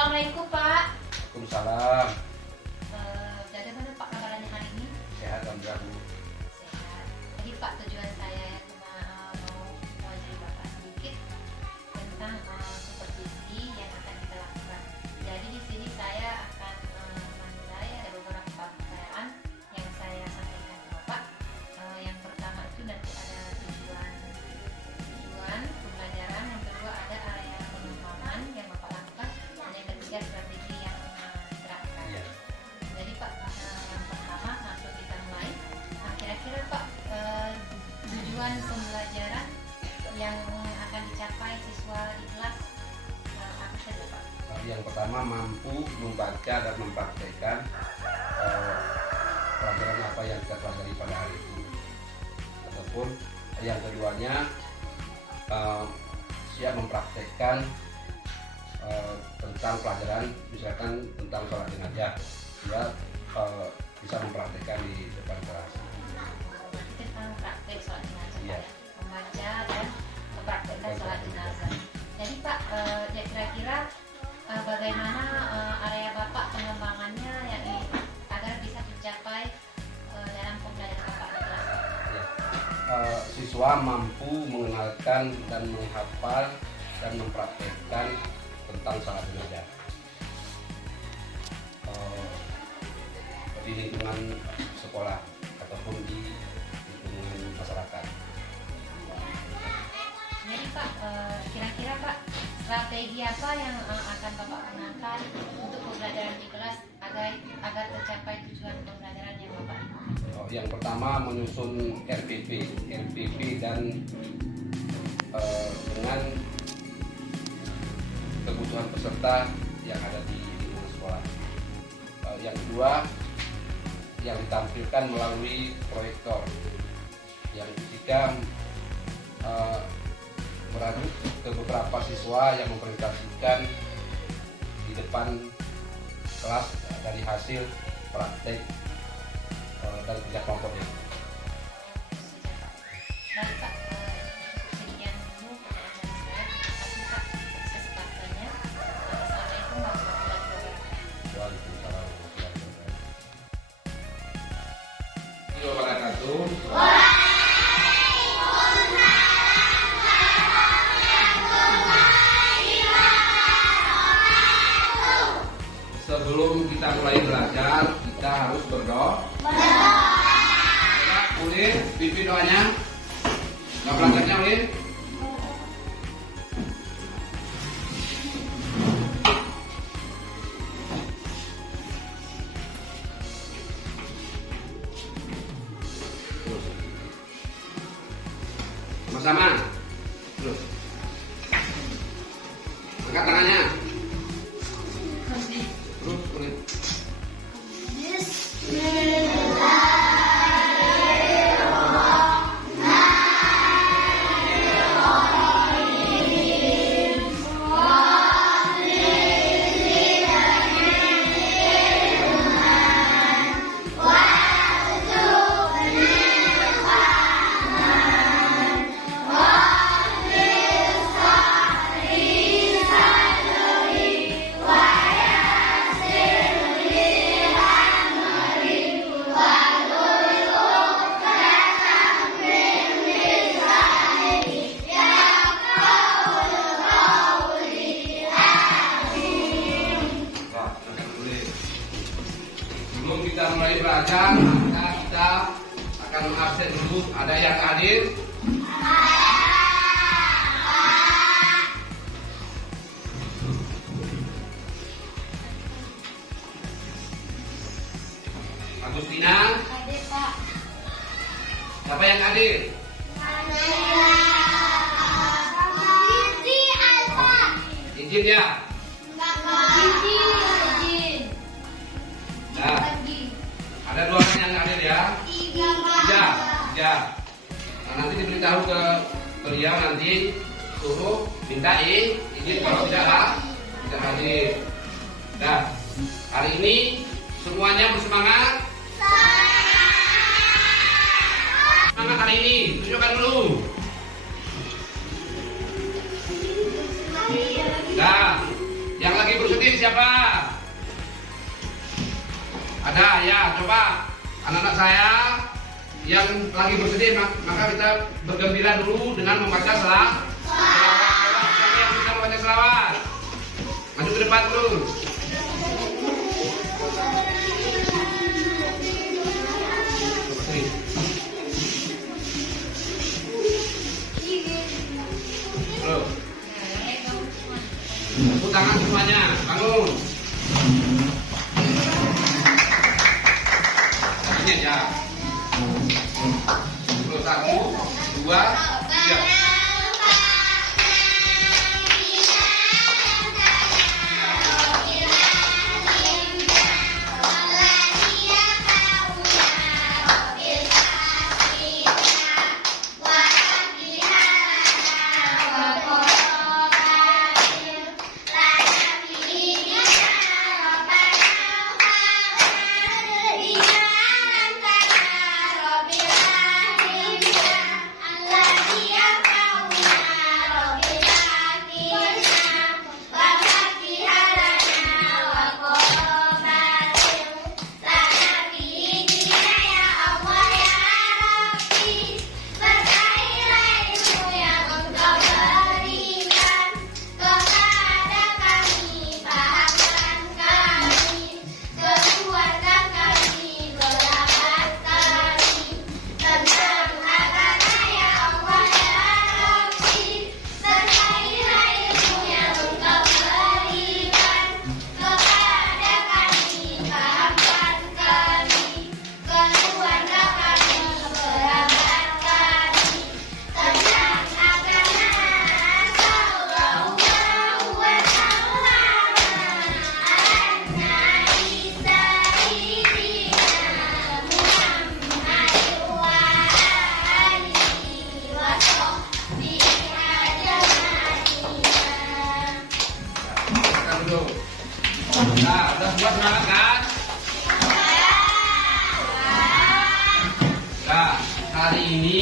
Assalamualaikum Pak. Waalaikumsalam. Bagaimana Pak kabarnya hari ini? Sehat alhamdulillah Bu. Sehat. Jadi Pak, tujuan saya cuma mau mewajari Bapak sedikit tentang supervisi yang akan kita lakukan. Jadi di sini saya akan menilai ada beberapa pertanyaan yang saya sampaikan ke Bapak. Yang pertama itu nanti ada tujuan pembelajaran, yang kedua ada area pengembangan yang Bapak lakukan, dan yang ketiga strategi yang diterapkan. Iya. Jadi Pak, yang pertama langsung kita mulai. Kira-kira Pak, tujuan pembelajaran yang akan dicapai siswa di kelas apa saja Pak? Yang pertama mampu membaca dan mempraktekkan pelajaran apa yang kita pelajari pada hari itu. Ataupun yang keduanya siap mempraktekkan tentang pelajaran, misalkan tentang sholat jenazah, dia bisa mempraktekkan di depan kelas. Berarti tentang praktek sholat jenazah, Iya. Pak, ya? Membaca dan mempraktekkan sholat jenazah. Jadi Pak, ya kira-kira bagaimana area Bapak pengembangannya agar bisa tercapai dalam pembelajaran Bapak di kelas? Ya. Siswa mampu mengenalkan dan menghafal dan mempraktekkan tentang sholat jenazah di lingkungan sekolah ataupun di lingkungan masyarakat. Jadi Pak, kira-kira Pak, strategi apa yang akan Bapak gunakan untuk pembelajaran di kelas agar tercapai tujuan pembelajaran yang Bapak inginkan? Yang pertama menyusun RPP dan dengan kebutuhan peserta yang ada di lingkungan sekolah. Yang kedua, yang ditampilkan melalui proyektor. Yang ketiga, merujuk ke beberapa siswa yang mempresentasikan di depan kelas dari hasil praktek dan kerja kelompoknya. Baik Pak, sekian dulu pertanyaan saya. Terima kasih Pak atas kesempatannya. Assalamualaikum warahmatullahi wabarakatuh. Waalaikumsalam warahmatullahi wabarakatuh. Sebelum kita mulai belajar, kita harus berdoa. Ulin, pimpin doanya. Nggak belajarnya Ulin? Sama-sama. Terus. Angkat tangannya. Terus Ulin. Sebelum kita mulai belajar, maka kita akan mengabsen dulu. Ada yang hadir? Agustina? Hadir Pak. Siapa yang hadir? Izin ya? Nah, ada 2 orang yang hadir ya? Tiga. Nah, nanti diberitahu ke beliau, nanti suruh minta izin kalau tidak hadir. Nah, hari ini semuanya bersemangat. Semangat hari ini, tunjukkan dulu. Nah, yang lagi bersemangat bersedih siapa? Ada ya, coba anak-anak saya yang lagi bersedih, maka kita bergembira dulu dengan membaca selawat. Siapa yang bisa membaca selawat? Maju ke depan dulu. Tepuk tangan semuanya, bangun. Ini aja. 1, 2, 3. Nah, udah semua semangat kan? Nah, hari ini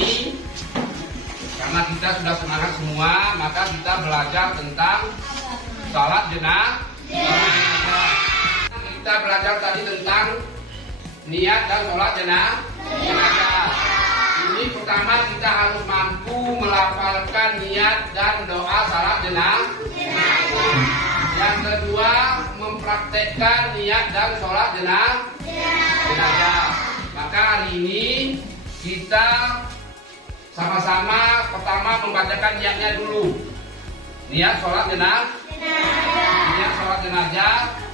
karena kita sudah semangat semua, maka kita belajar tentang salat jenazah. Kita belajar tadi tentang niat dan salat jenazah. Ini pertama kita harus mampu melafalkan niat dan doa salat jenazah. Yang kedua, mempraktekkan niat dan sholat jenazah. Maka hari ini kita sama-sama pertama membacakan niatnya dulu. Niat sholat jenazah. Niat sholat jenazah.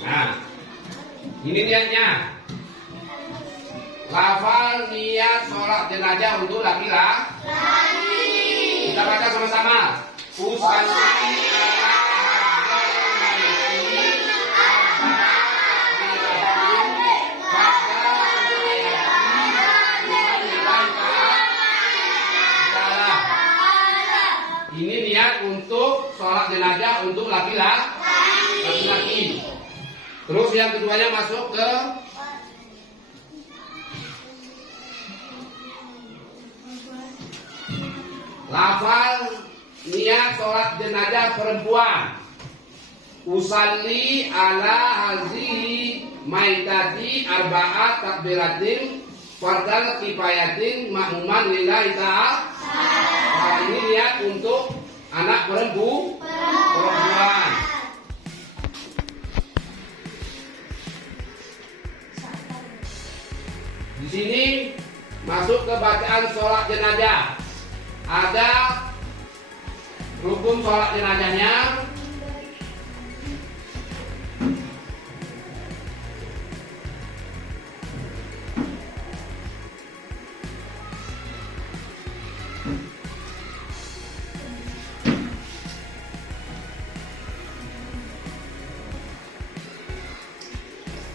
Nah, ini niatnya. Lafal niat sholat jenazah untuk laki-laki. Kita baca sama-sama. Usalli ala ini niat untuk sholat jenazah untuk laki-laki. Terus yang keduanya masuk ke lafal niat sholat jenazah perempuan. Usalli ala hazihi maitati arba'at takbiratin fardal kifayatin ma'muman lillahi ta'ala. Nah, ini niat untuk anak perempuan. Di sini masuk ke bacaan sholat jenazah. Ada rukun sholat jenazahnya.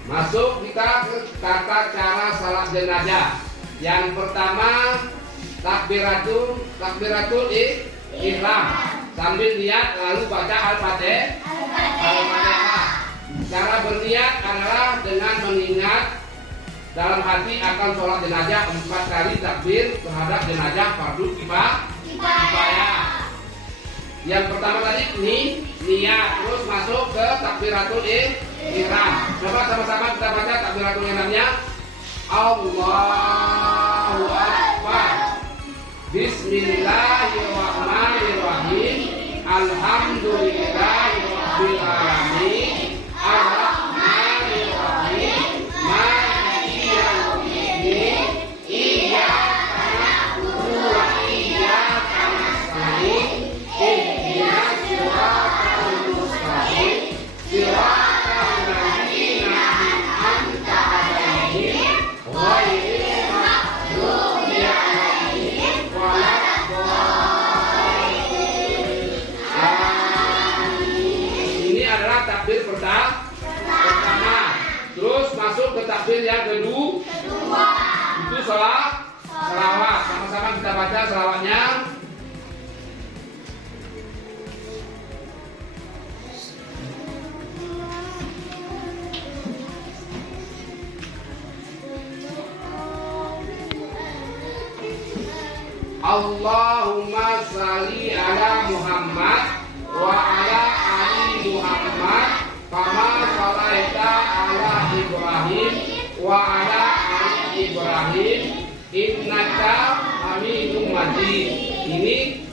Masuk kita ke tata cara salat jenazah. Yang pertama takbiratul ihram. Sambil niat lalu baca Al-Fatihah. Cara berniat adalah dengan mengingat dalam hati akan sholat jenazah 4 kali takbir terhadap jenazah fardu kifayah. Yang pertama tadi niat, terus masuk ke takbiratul ihram. Coba sama-sama kita baca takbiratul ihramnya. Allahu Akbar. Bismillahirrahmanirrahim. Alhamdulillahirabbil alamin. Ar-Rahmanir-Rahim. Maliki yaumiddin. Iyyaka na'budu wa iyyaka nasta'in. Ihdinas siratal mustaqim. Siratal ladzina an'amta 'alaihim ghairil maghdubi 'alaihim waladdallin. Ini adalah takbir pertama. Terus masuk ke takbir yang kedua. Itu selawat. Sama-sama kita baca selawatnya. Allahumma shalli ala Muhammad wa ala ali Muhammad kama shalaita ala Ibrahim wa ala ali Ibrahim innaka Hamidum Majid. Ini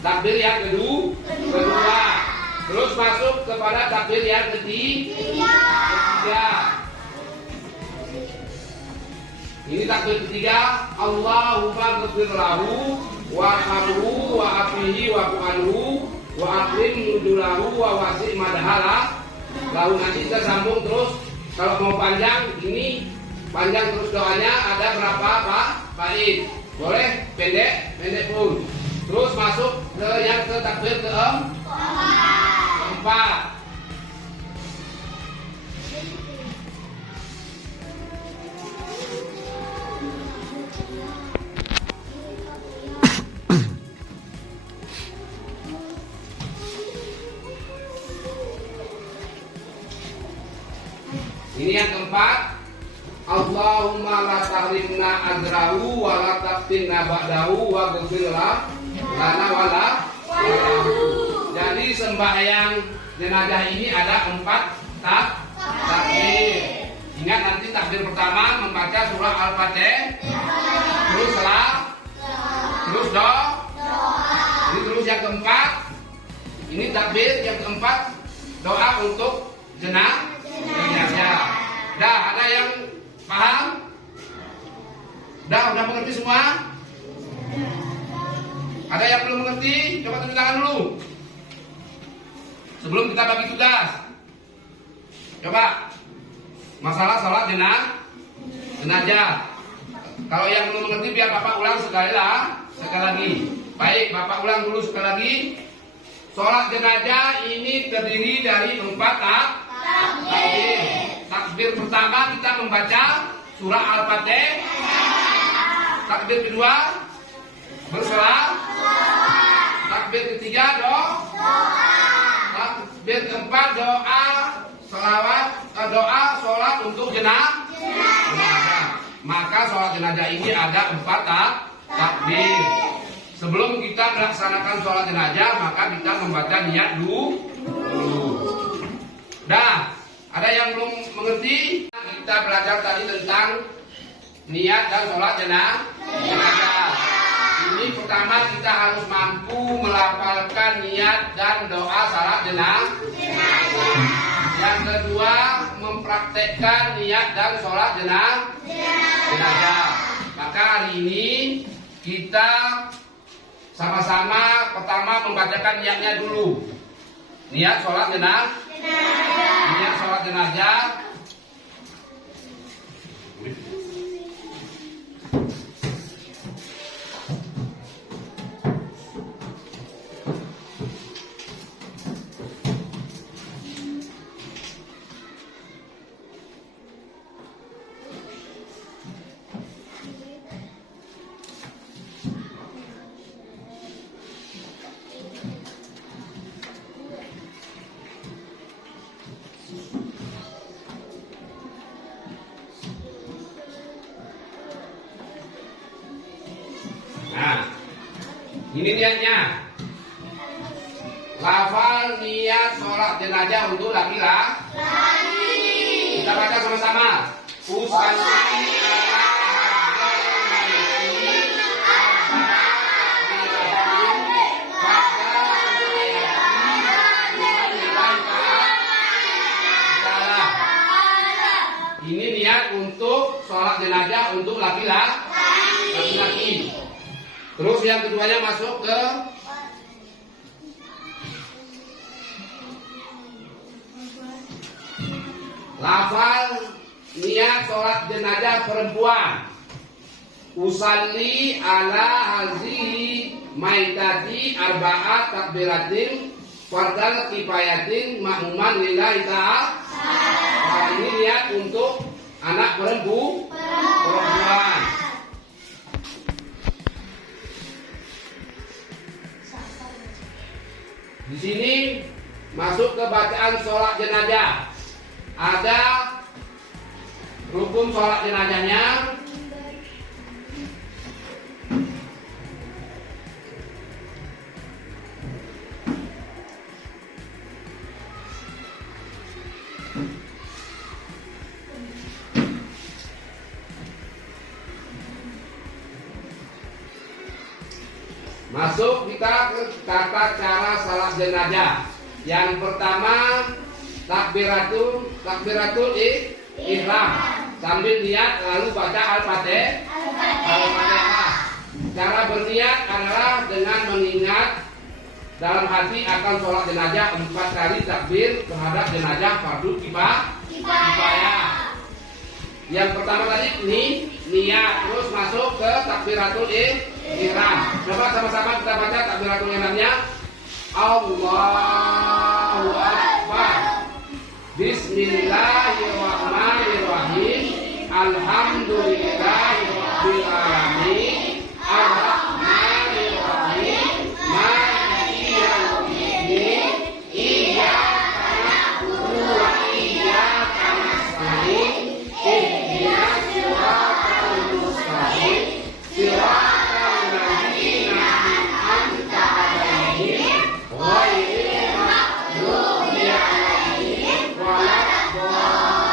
takbir yang kedua. Terus masuk kepada takbir yang ketiga. Ini takbir ketiga. Allahumma ghfir lahu warhamhu wa afihi wa anhu wa akrim nuzulahu wa wasi' madhala. Lalu nanti kita sambung terus. Kalau mau panjang, ini panjang terus doanya. Ada berapa bait? Boleh pendek pun. Terus masuk ke yang ke takbir keempat. Ini yang keempat. Allahumma la tahrimna ajrahu wa la taftinna ba'dahu wa ghfir lana wa la. Jadi sembahyang jenazah ini ada 4 takbir. Ingat nanti takbir pertama membaca surah Al-Fatihah. Terus doa. Terus yang keempat. Ini takbir yang keempat, doa untuk jenazah. Dah, ada yang paham? Udah mengerti semua? Ada yang belum mengerti? Coba tunjuk tangan dulu. Sebelum kita bagi tugas. Coba. Masalah salat jenazah. Kalau yang belum mengerti biar Bapak ulang sekali lagi. Baik, Bapak ulang dulu sekali lagi. Salat jenazah ini terdiri dari 4 takbir. Takbir pertama kita membaca surah Al-Fatihah. Takbir kedua berselawat. Takbir ketiga doa. Takbir keempat doa sholat untuk jenazah. Maka sholat jenazah ini ada 4 takbir. Sebelum kita melaksanakan sholat jenazah, maka kita membaca niat dulu. Dah, ada yang belum mengerti? Kita belajar tadi tentang niat dan sholat jenazah. Ini pertama kita harus mampu melafalkan niat dan doa salat jenazah. Yang kedua, mempraktekkan niat dan sholat jenazah. Maka hari ini kita sama-sama pertama membacakan niatnya dulu. Niat sholat jenazah. Niat sholat jenazah. Ini niatnya. Lafal niat sholat jenazah untuk laki-laki. Kita baca sama-sama. Usalli ala ini niat untuk sholat jenazah untuk laki-laki. Terus yang keduanya masuk ke lafal niat sholat jenazah perempuan. Usalli ala hazihi maitati arba'at takbiratin fardal kifayatin ma'muman lillahi ta'ala. Nah, ini niat untuk anak perempuan. Di sini masuk ke bacaan sholat jenazah. Ada rukun sholat jenazahnya. Masuk kita ke tata cara salat jenazah. Yang pertama takbiratul ihram sambil niat lalu baca al-fatihah. Cara berniat adalah dengan mengingat dalam hati akan sholat jenazah 4 kali takbir terhadap jenazah fardu kifayah. Yang pertama tadi niat, terus masuk ke takbiratul ihram. Coba sama-sama kita baca takbiratul ihramnya. Allahu Akbar. Bismillahirrahmanirrahim. Alhamdulillahirabbil alamin. Ar-Rahmanirrahim. Maliki yaumiddin. Iyyaka na'budu wa iyyaka nasta'in. Ihdinas siratal mustaqim. Siratal ladzina an'amta 'alaihim ghairil maghdubi 'alaihim waladdallin.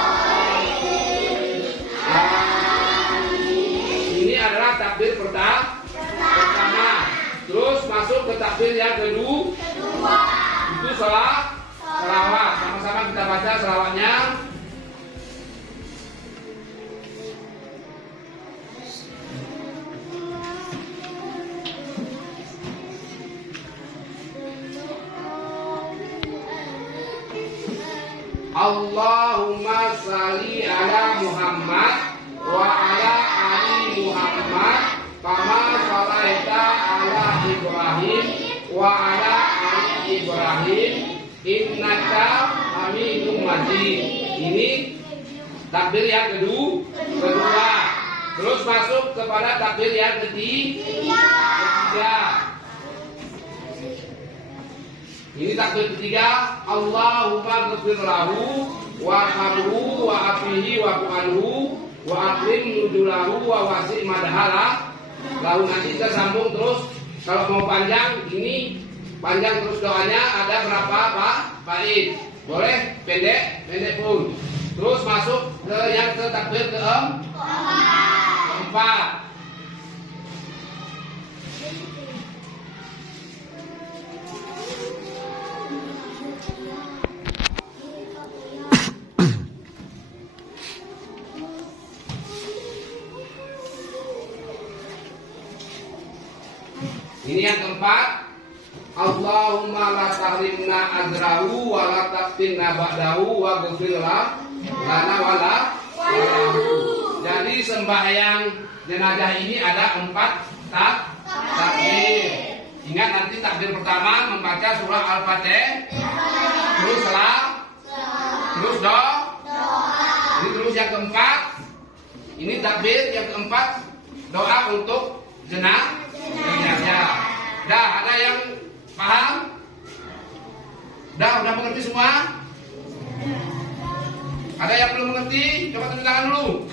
Ini adalah takbir pertama. Terus masuk ke takbir yang kedua. Itu selawat. Sama-sama kita baca selawatnya. Allahumma shalli ala Muhammad wa ala ali Muhammad kama shalaita ala Ibrahim wa ala ali Ibrahim innaka Hamidum Majid. Ini takbir yang kedua. Terus masuk kepada takbir yang ketiga. Ini takbir ketiga. Allahumma ghfir lahu warhamhu wa afihi wa anhu wa akrim nuzulahu wa wasi' madhala. Lalu nanti kita sambung terus. Kalau mau panjang, ini panjang terus doanya ada berapa bait. Boleh pendek pun. Terus masuk ke yang ke takbir keempat. Ini yang keempat. Allahumma la tahrimna ajrahu wa la taftinna ba'dahu wa ghfir lana wa lahu. Jadi sembahyang jenazah ini ada 4 takbir. Ingat nanti takbir pertama membaca surah Al-Fatihah. Terus doa. Ini terus yang keempat. Ini takbir yang keempat, doa untuk jenazah. Dah, ada yang paham? Udah mengerti semua? Ada yang belum mengerti? Coba tunjuk tangan dulu.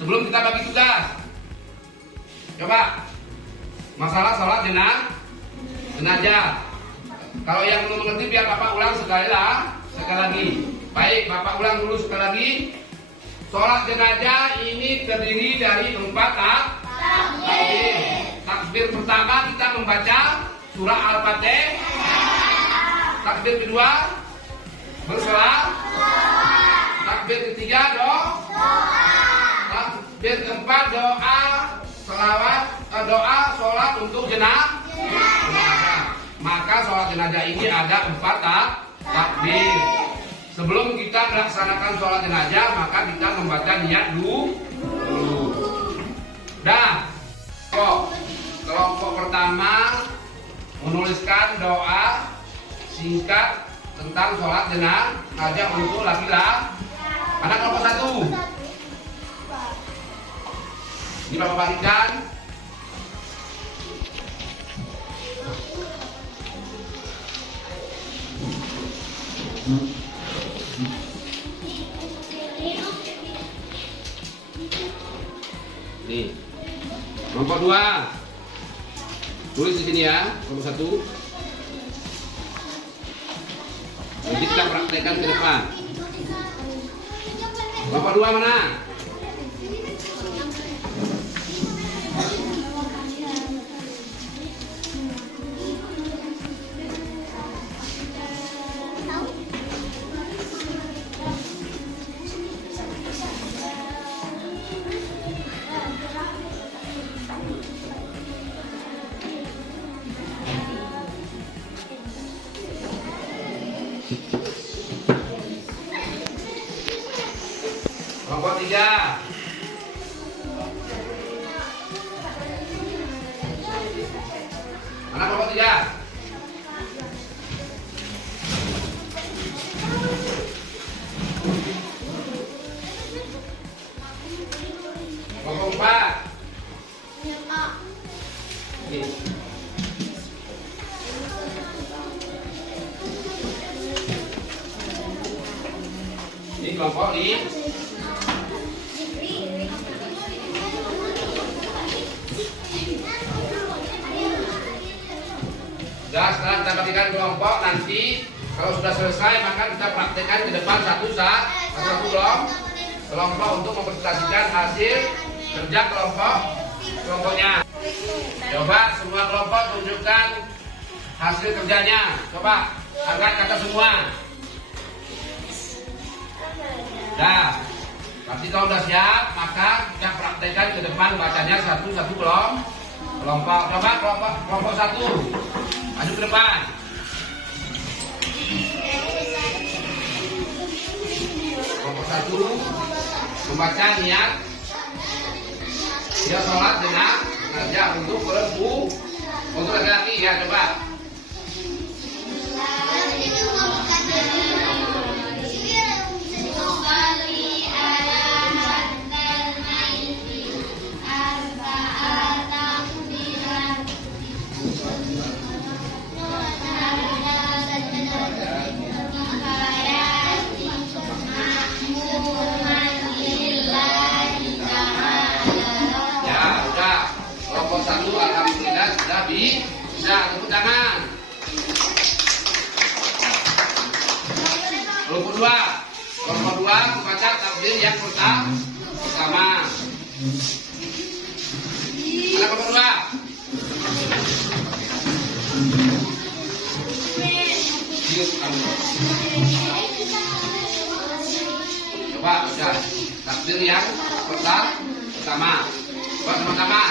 Sebelum kita bagi tugas. Coba. masalah sholat jenazah. Kalau yang belum mengerti biar Bapak ulang sekali lagi. Baik, Bapak ulang dulu sekali lagi. Sholat jenazah ini terdiri dari 4 takbir. Takbir pertama kita membaca surah Al-Fatihah. Takbir kedua bersolat. Takbir ketiga doa. Takbir keempat doa sholat untuk jenazah. Maka sholat jenazah ini ada 4 takbir. Sebelum kita melaksanakan sholat jenazah, maka kita membaca niat dulu. Dah. Kelompok pertama menuliskan doa singkat tentang sholat jenazah untuk laki-laki. Anak kelompok 1. Ini Bapak bagikan. Nih, kelompok 2. Tulis di sini ya, kelompok 1. Nanti kita praktekkan ke depan. Kelompok 2 mana? Kelompok 3. Mana kelompok 3? Kelompok 4. Nih. Ini kelompok 5. Sudah, setelah kita bagikan kelompok, nanti kalau sudah selesai maka kita praktekkan ke depan satu kelompok untuk mempresentasikan hasil kerja kelompoknya. Coba semua kelompok tunjukkan hasil kerjanya. Coba angkat kata semua. Nah, nanti kalau sudah siap maka kita praktekkan ke depan bacanya satu kelompok. Coba kelompok 1. Maju ke depan. Kelompok 1 membaca niat dia sholat jenazah untuk perempuan, untuk laki-laki ya, coba. Alhamdulillah sudah bisa, tepuk tangan. Kelompok 2 membaca takbir yang pertama. Mana kelompok 2? Coba baca takbir yang pertama. Coba sama-sama.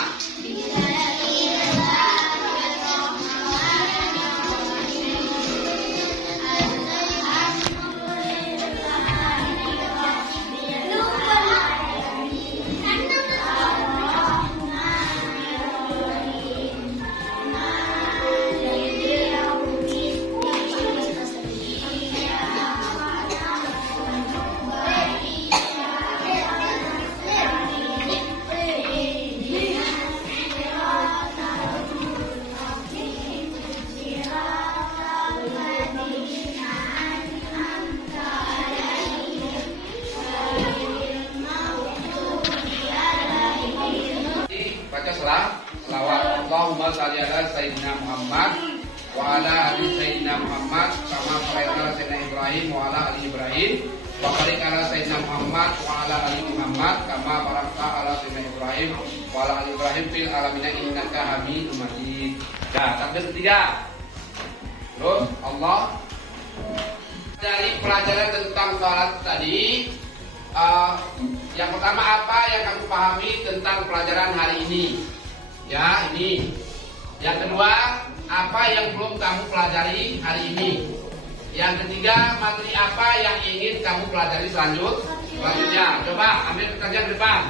wa ala ali Sayyidina Muhammad kama sholaita ala Sayyidina Ibrahim wa ala ali Ibrahim wa barik ala Sayyidina Muhammad wa ala ali Muhammad kama barakta ala Sayyidina Ibrahim wa ala ali Ibrahim fil alamin innaka Hamidum Majid. Nah, takbir ketiga. Terus Allah dari pelajaran tentang salat tadi, yang pertama apa yang kamu pahami tentang pelajaran hari ini? Ya, ini. Yang kedua, apa yang belum kamu pelajari hari ini? Yang ketiga, materi apa yang ingin kamu pelajari selanjutnya? Coba ambil kerjaan ke depan.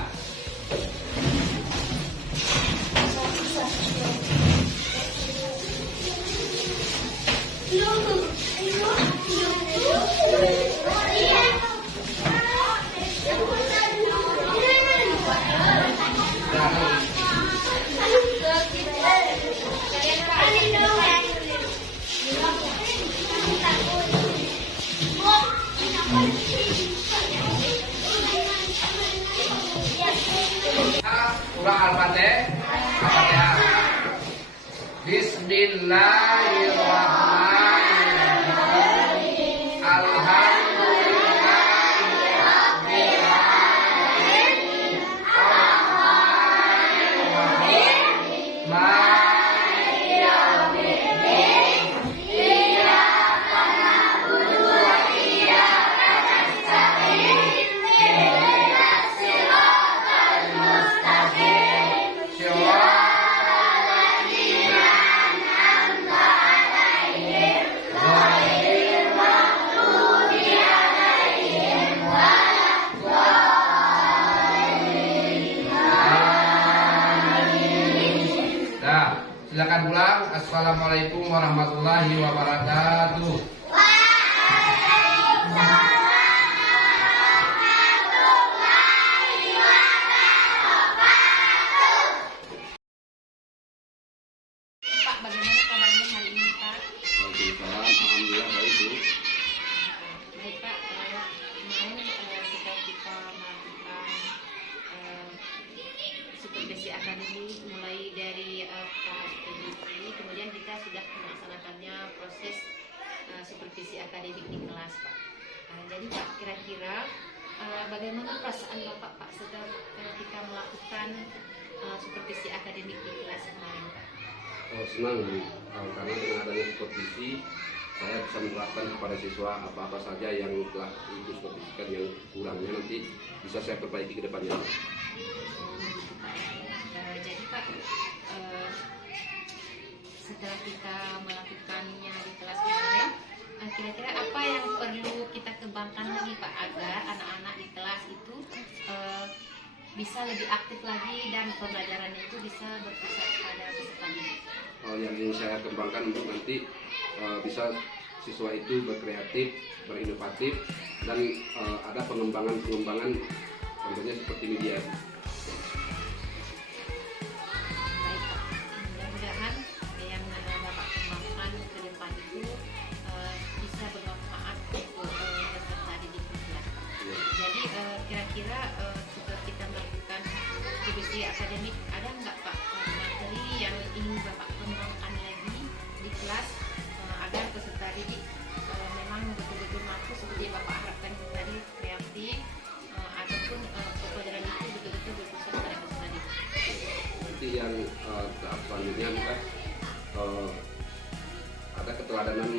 Surah Al-Fatihah. Bismillahirrahmanirrahim. Alhamdulillahirabbil alamin. Arrahmanirrahim. Maliki yaumiddin. Iyyaka na'budu wa iyyaka nasta'in. Ihdinas siratal mustaqim. Silakan pulang. Assalamualaikum warahmatullahi wabarakatuh. Pak, bagaimana kabarnya hari ini, Pak? Waalaikumsalam. Alhamdulillah baik, Bu. Baik, Pak. Kemarin kita melakukan supervisi akademik mulai dari tahap PJJ, kemudian kita sudah melaksanakannya proses supervisi akademik di kelas, Pak. Jadi Pak, kira-kira bagaimana perasaan Bapak, Pak, setelah kita melakukan supervisi akademik di kelas kemarin, Pak? Oh, senang, Bu. Karena dengan adanya supervisi saya bisa menerapkan kepada siswa apa-apa saja yang telah Ibu supervisikan, yang kurangnya nanti bisa saya perbaiki ke depannya. Jadi Pak, setelah kita melakukannya di kelas kemarin, kira-kira apa yang perlu kita kembangkan lagi, Pak, agar anak-anak di kelas itu bisa lebih aktif lagi dan pembelajarannya itu bisa berpusat pada peserta didik? Yang ingin saya kembangkan untuk nanti bisa siswa itu berkreatif, berinovatif, dan ada pengembangan contohnya seperti media. Baik, Pak. Mudah-mudahan yang Bapak kembangkan ke depan itu bisa bermanfaat untuk peserta didik kelas. Jadi kira-kira setelah kita melakukan supervisi akademik, ada nggak, Pak, materi yang ingin Bapak kembangkan lagi di kelas agar peserta didik memang betul-betul mampu seperti yang Bapak harapkan tadi, kreatif, ataupun pelajaran itu betul-betul berpusat pada peserta didik? Nanti yang tahap selanjutnya kita ada keteladanan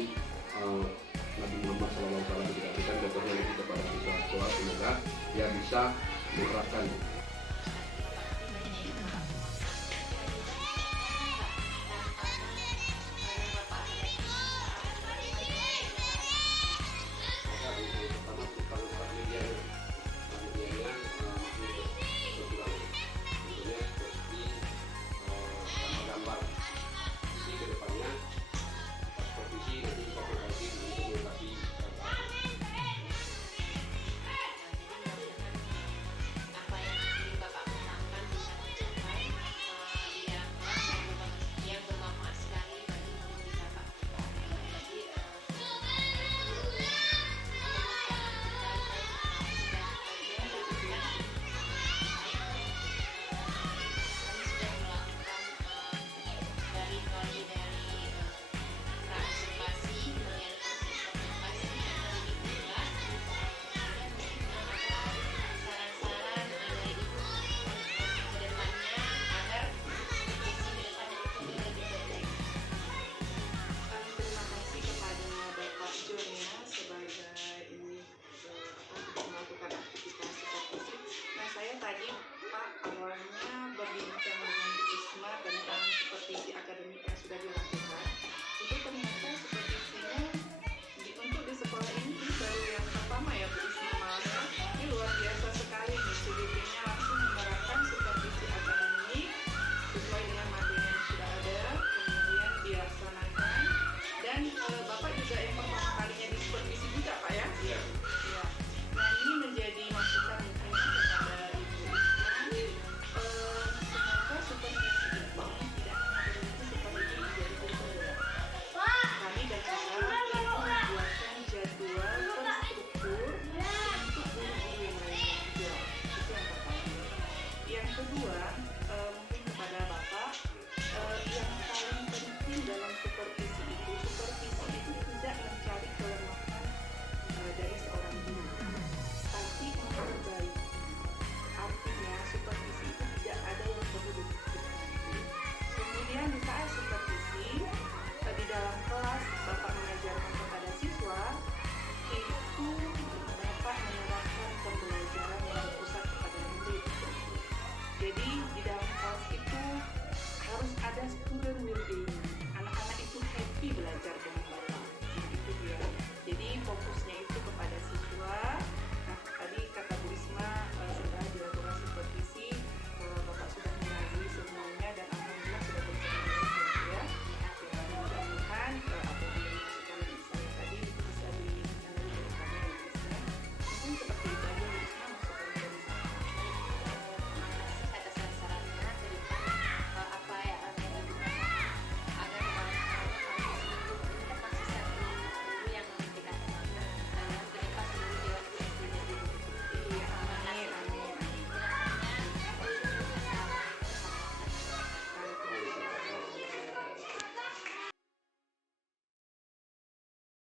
Nabi Muhammad SAW, kita berikan contohnya nanti kepada siswa sekolah, semoga dia bisa menerapkan